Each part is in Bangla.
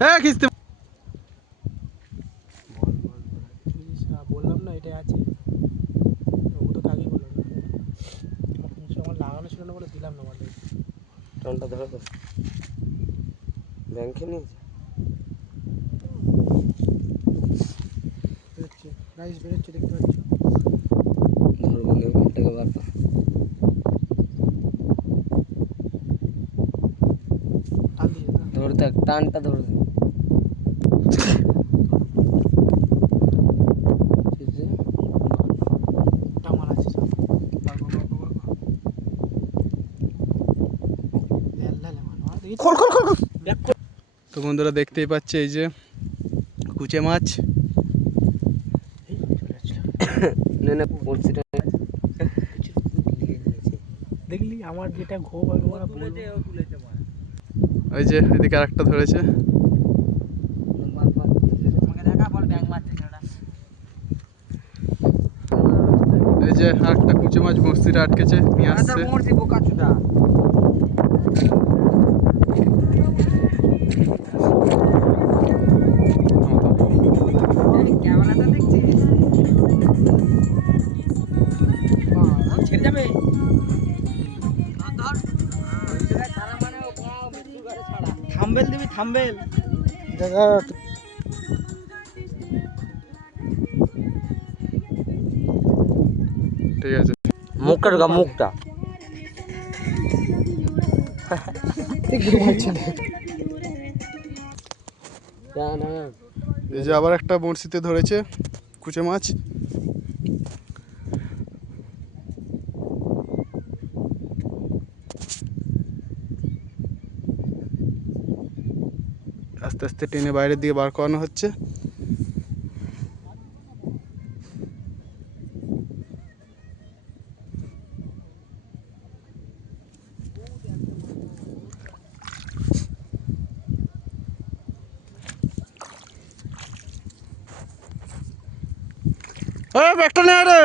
হ্যাঁ খিস্তি বললাম না এটাই আছে, ও তো আগেই বললাম না, আমার লাগানো ছিল না বলে দিলাম না বলে। টানটা ধরো তো, ব্যাংকে নিয়েছে বেরোচ্ছে গাইস, বেরোচ্ছে দেখতে পাচ্ছ। ধরবো না ওখানটাকে বার কর। টান দিয়ে ধরে থাক, টানটা ধরে থাক। টামার আছে সব। খোল খোল খোল খোল। তো বন্ধুরা দেখতেই পাচ্ছে এই যে কুচে মাছ। না না বলছিটা দেখলি আমার যেটা ঘোপ আমি ওরা বলবো। ওই যে এদিকে আরেকটা ধরেছে। এই যে আরেকটা কুচে মাছ বড়শিটা আটকেছে, নিয়ে আসছে। ক্যামেরাটা দেখছিস? ছেড়ে যাবে। থাম্বেল দিবি, থাম্বেল। ঠিক আছে, মুখটা ঢোকা, মুখটা। এই যে আবার একটা বড়শিতে ধরেছে কুচে মাছ। আস্তে আস্তে টেনে বাইরের দিকে বার করানো হচ্ছে। ব্যাগটা নে রে।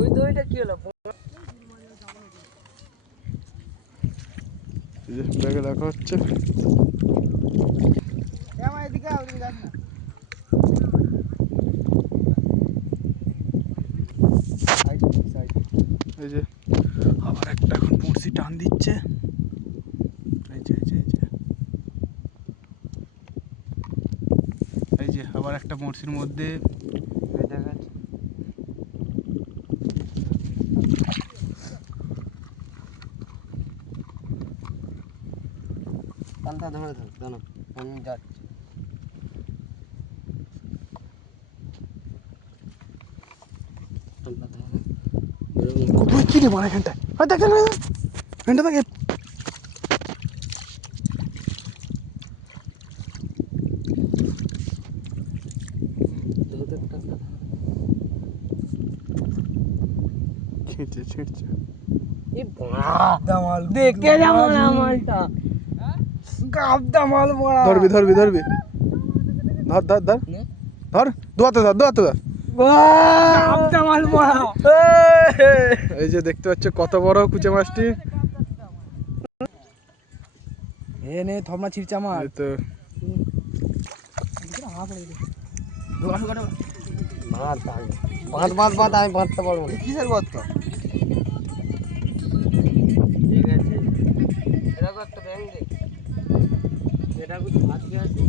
ওই দইটা কি হলো? ব্যাগে রাখা হচ্ছে। এই যে আবার একটা এখন বড়শি টান দিচ্ছে। এই যে এই যে এই যে এই যে আবার একটা বড়শির মধ্যে টানটা ধরে থাক, জানো আমি যাচ্ছি। টানটা ধরে কোথায় কি রে মারা এখানটায়? দেখ দেখ দেখ, এখানটা দেখ। ছিঁড়ছে ছিঁড়ছে। দেখে যাবো না মালটা। গাবদা মাল বড়া। ধরবি ধরবি ধরবি, ধর ধর ধর ধর, দোয়াতে ধর দোয়াতে ধর। গাবদা মাল বড়া। এই যে দেখতে পাচ্ছ কত বড় কুচে মাছটি। এ নে থমনা ছিড়ছে আমার। এই তো বাঁধ বাঁধ বাঁধ, আমি বাঁধতে পারবো না। কিসের গর্ত? ঠিক আছে, এরকম একটা ব্যাংক দে। এটা কিছু ভাত আছে।